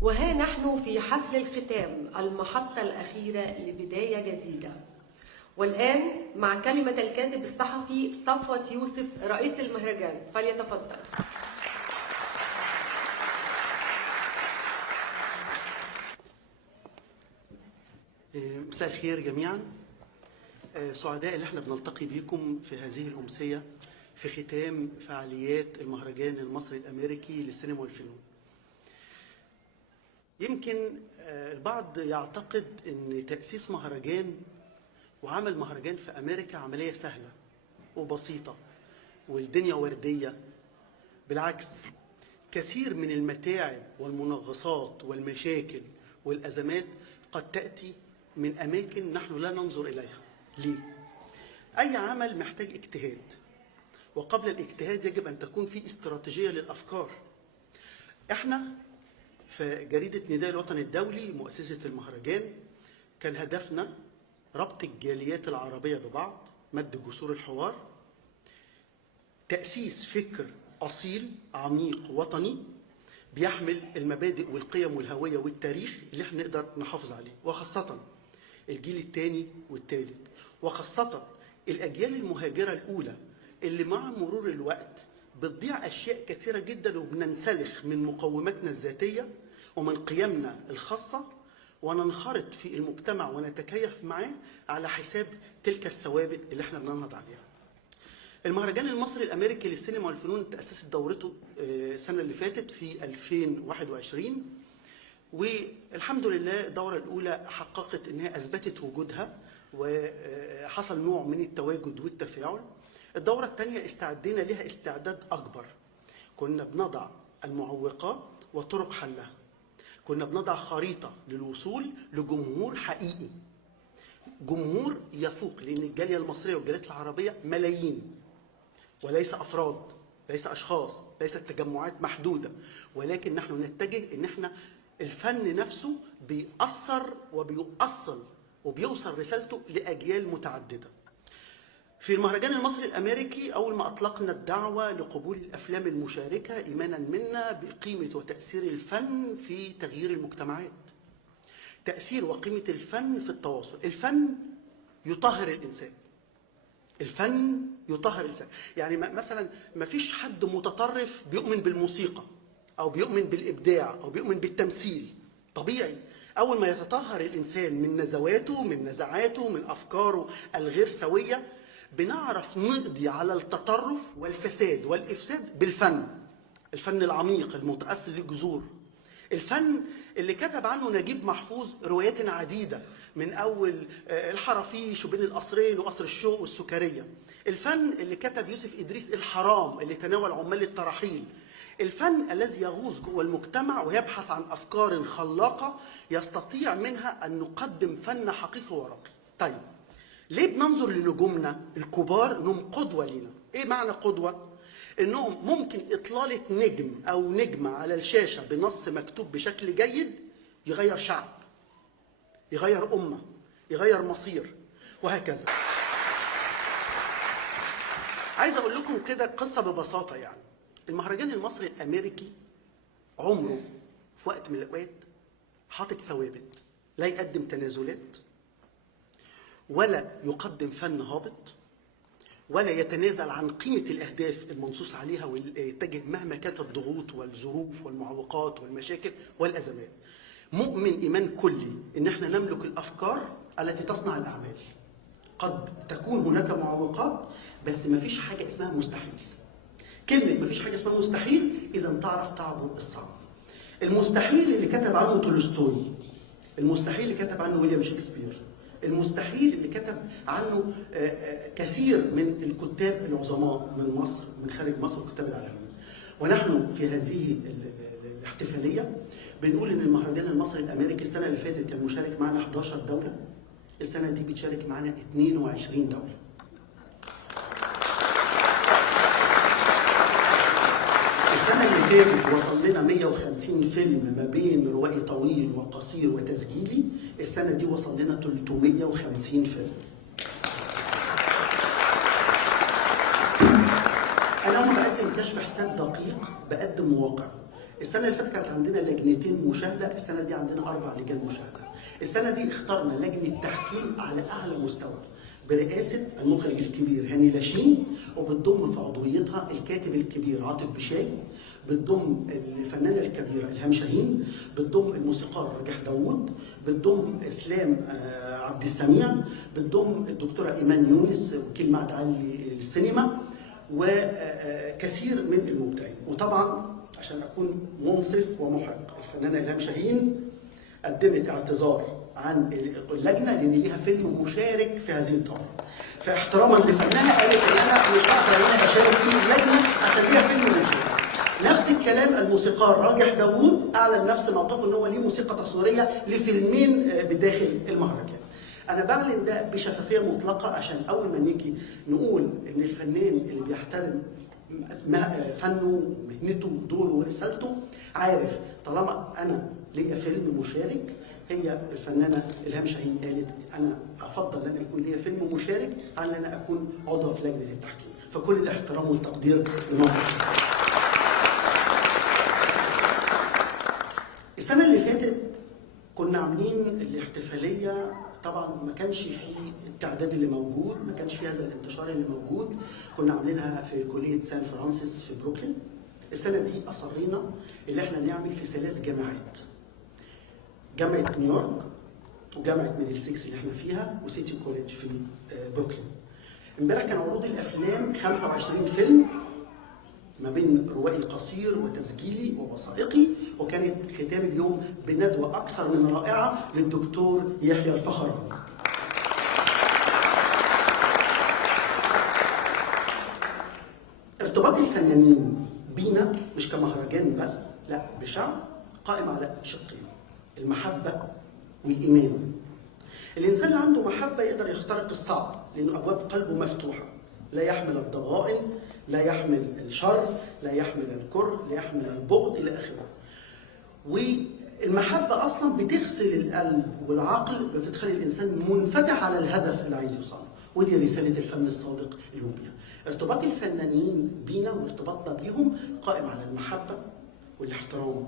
وها نحن في حفل الختام، المحطة الأخيرة لبداية جديدة. والآن مع كلمة الكاتب الصحفي صفوت يوسف رئيس المهرجان، فليتفضل. مساء الخير جميعا. سعداء اللي احنا بنلتقي بيكم في هذه الأمسية في ختام فعاليات المهرجان المصري الأمريكي للسينما والفنون. يمكن البعض يعتقد ان تأسيس مهرجان وعمل مهرجان في أمريكا عملية سهلة وبسيطة والدنيا وردية. بالعكس، كثير من المتاعب والمنغصات والمشاكل والأزمات قد تأتي من أماكن نحن لا ننظر إليها. ليه؟ أي عمل محتاج اجتهاد، وقبل الاجتهاد يجب أن تكون في استراتيجية للأفكار. احنا في جريدة نداء الوطن الدولي مؤسسة المهرجان كان هدفنا ربط الجاليات العربية ببعض، مد جسور الحوار، تأسيس فكر أصيل عميق وطني بيحمل المبادئ والقيم والهوية والتاريخ اللي احنا نقدر نحافظ عليه، وخاصة الجيل الثاني والثالث، وخاصة الأجيال المهاجرة الأولى اللي مع مرور الوقت بتضيع أشياء كثيرة جدا، وبننسلخ من مقوماتنا الذاتية ومن قيمنا الخاصة وننخرط في المجتمع ونتكيف معاه على حساب تلك الثوابت اللي احنا بننهض عليها. المهرجان المصري الأمريكي للسينما والفنون تأسست دورته السنة اللي فاتت في 2021، والحمد لله الدورة الأولى حققت أنها أثبتت وجودها وحصل نوع من التواجد والتفاعل. الدورة الثانية استعدينا لها استعداد أكبر، كنا بنضع المعوقات وطرق حلها، كنا بنضع خريطة للوصول لجمهور حقيقي، جمهور يفوق، لأن الجالية المصرية والجاليات العربية ملايين وليس أفراد، ليس أشخاص، ليست تجمعات محدودة، ولكن نحن نتجه إن احنا الفن نفسه بيأثر وبيؤصل وبيوصل رسالته لأجيال متعددة. في المهرجان المصري الأمريكي أول ما أطلقنا الدعوة لقبول الأفلام المشاركة إيمانا منا بقيمة وتأثير الفن في تغيير المجتمعات. تأثير وقيمة الفن في التواصل. الفن يطهر الإنسان. الفن يطهر الإنسان. يعني مثلا ما فيش حد متطرف بيؤمن بالموسيقى أو بيؤمن بالإبداع أو بيؤمن بالتمثيل. طبيعي أول ما يتطهر الإنسان من نزواته، من نزعاته، من أفكاره الغير سوية، بنعرف نقضي على التطرف والفساد والإفساد بالفن. الفن العميق المتأصل للجذور. الفن اللي كتب عنه نجيب محفوظ روايات عديدة، من أول الحرافيش وبين القصرين وقصر الشوق والسكرية. الفن اللي كتب يوسف إدريس الحرام اللي تناول عمال الترحيل. الفن الذي يغوص جوه المجتمع ويبحث عن أفكار خلاقة يستطيع منها أن نقدم فن حقيقي وراقي. طيب ليه بننظر لنجومنا الكبار انهم قدوة لنا؟ ايه معنى قدوة؟ انهم ممكن اطلالة نجم او نجمة على الشاشة بنص مكتوب بشكل جيد يغير شعب، يغير امة، يغير مصير، وهكذا. عايز اقول لكم كده قصة ببساطة. يعني المهرجان المصري الامريكي عمره في وقت من الاوقات حاطط ثوابت، لا يقدم تنازلات ولا يقدم فن هابط ولا يتنازل عن قيمة الأهداف المنصوص عليها ويتجه مهما كانت الضغوط والظروف والمعوقات والمشاكل والأزمات. مؤمن إيمان كلي إن احنا نملك الأفكار التي تصنع الأعمال. قد تكون هناك معوقات بس ما فيش حاجة اسمها مستحيل. كلمة ما فيش حاجة اسمها مستحيل إذا تعرف تعبر الصعب. المستحيل اللي كتب عنه تولستوي، المستحيل اللي كتب عنه ويليام شكسبير، المستحيل اللي كتب عنه كثير من الكتاب العظماء من مصر ومن خارج مصر والكتاب العالميين. ونحن في هذه الاحتفالية بنقول ان المهرجان المصري الامريكي السنة اللي فاتت كان مشارك معنا 11 دولة، السنة دي بتشارك معنا 22 دولة. السنة اللي فاتت وصل لنا 150 فيلم ما بين روائي طويل وقصير وتسجيلي، السنة دي وصل لنا 350 فيلم. أنا لما بقدم كشف حساب دقيق بقدم واقع. السنه اللي فاتت كانت عندنا لجنتين مشاهده، السنه دي عندنا 4 لجان مشاهده. السنه دي اخترنا لجنه تحكيم على اعلى مستوى برئاسه المخرج الكبير هاني لاشين، وبتضم في عضويتها الكاتب الكبير عاطف بشاي، بتضم الفنانه الكبيره الهام شاهين، بتضم الموسيقار رجح داوود، بتضم اسلام عبد السميع، بتضم الدكتوره ايمان يونس وكيل معهد عالي للسينما، وكثير من المبدعين. وطبعا عشان اكون منصف ومحق، الفنانه الهام شاهين قدمت اعتذار عن اللجنه لان ليها فيلم مشارك في هذه الدوره. فاحتراما لفنها قالت ان انا مش هقدر ان انا اشارك في اللجنه عشان ليها فيلم مشارك. نفس الكلام الموسيقار راجح داوود اعلن نفس موقفه ان هو ليه موسيقى تصويريه لفيلمين بداخل المهرجان. انا بعلن ده بشفافيه مطلقه عشان اول ما نيجي نقول ان الفنان اللي بيحترم فنه ومهنته ودوره ورسالته عارف طالما انا ليا فيلم مشارك. هي الفنانه الهام شاهين قالت انا افضل ان يكون ليا فيلم مشارك عن ان انا اكون عضو في لجنه التحكيم، فكل الاحترام والتقدير لموقفها. السنه اللي فاتت كنا عاملين الاحتفاليه، طبعا ما كانش فيه التعداد اللي موجود، ما كانش فيه هذا الانتشار اللي موجود، كنا عاملينها في كليه سان فرانسيس في بروكلين. السنه دي اصرينا اللي احنا نعمل في 3 جامعات، جامعه نيويورك وجامعه ميدل 6 اللي احنا فيها وسيتي كوليدج في بروكلين. امبارح كان عروض الافلام 25 فيلم ما بين روائي قصير وتسجيلي ووثائقي، وكانت ختام اليوم بندوه اكثر من رائعه للدكتور يحيى الفخراني. ارتباط الفنانين بينا مش كمهرجان بس، لا بشعب قائم على شقين: المحبه والايمان. الانسان اللي عنده محبه يقدر يخترق الصعب لانه ابواب قلبه مفتوحه، لا يحمل الضغائن، لا يحمل الشر، لا يحمل الكره، لا يحمل البغض الى اخره. والمحبه اصلا بتغسل القلب والعقل، بتخلي الانسان منفتح على الهدف اللي عايز يوصله، ودي رساله الفن الصادق المبدع. ارتباط الفنانين بينا وارتباطنا بيهم قائم على المحبه والاحترام